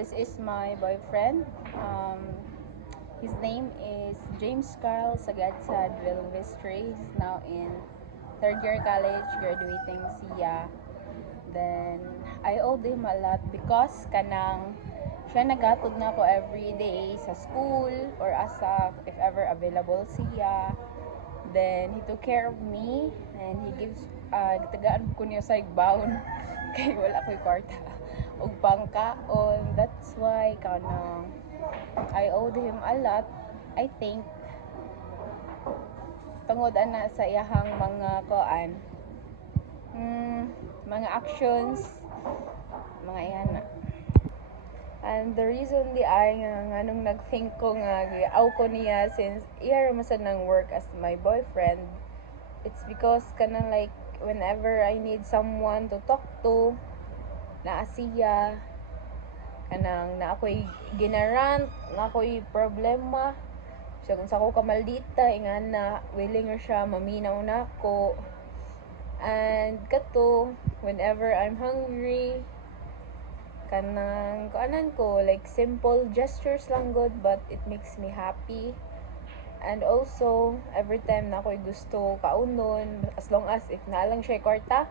this is my boyfriend. His name is James Carl Sagadsad Vilvestre. He's now in third year college, graduating siya. Then, I owed him a lot because kanang siya nagatod na ako every day sa school or asa if ever available siya. Then, he took care of me and he gives, tagaan ko niya sa igbaon kay wala ko'y kwarta og pangkaon. That's why kanang I owed him a lot. I think tungod ana sa iyahang mga mga actions, mga ihana. And the reason di ay nga nung nag-think ko nga giaw ko niya since iya ra masad nang work as my boyfriend, it's because kanang like whenever I need someone to talk to, naa siya, kanang na ako'y ginarant, na ako'y problema. So kung sa ko kamaldita, ingana willing ra siya maminaw nako. And kato, whenever I'm hungry, kanang kuanan ko like simple gestures lang good but it makes me happy. And also every time na ako'y gusto kaunon, as long as if na lang siya kwarta,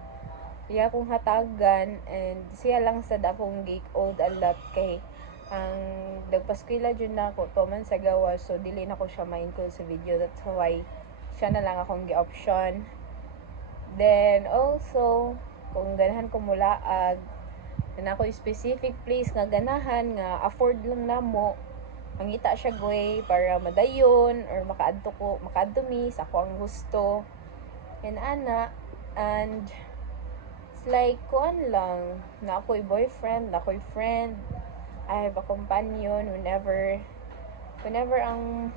iya akong hatagan. And siya lang sad akong geek old a lot kay ang nagpaskwela jud na ako tuman sa gawas, so dili na ko siya ma-include sa video. That's why siya na lang akong gi-option. Then also kung ganahan ko mulaag na ako specific place nga ganahan nga afford lang namo, mangita siya goy para madayon or makaadto mi sa ako ang gusto. And and it's like kuan lang na ako'y boyfriend, na ako'y friend. I have a companion whenever ang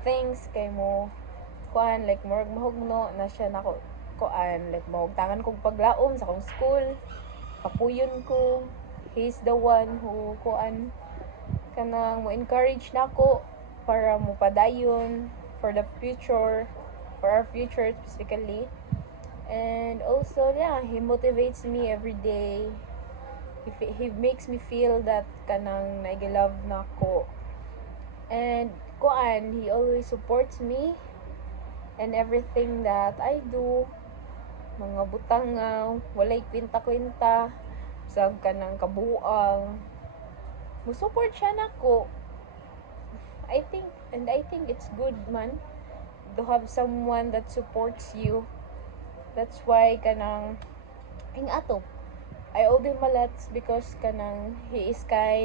things kay mo kuan like murag mahugno na siya nako kuan like mahugtangan kog paglaom sa akong school, kapuyon ko. He's the one who kuan kanang mo encourage nako para mo padayon for the future, for our future specifically. And also yeah, he motivates me every day. He makes me feel that kanang nagilove nako. And kuan, he always supports me and everything that I do. Mga butang nga walay kwenta-kwenta sab kanang kabuang, mo support siya nako. I think it's good man to have someone that supports you. That's why kanang ing ato I owe him a lot because kanang he is kind.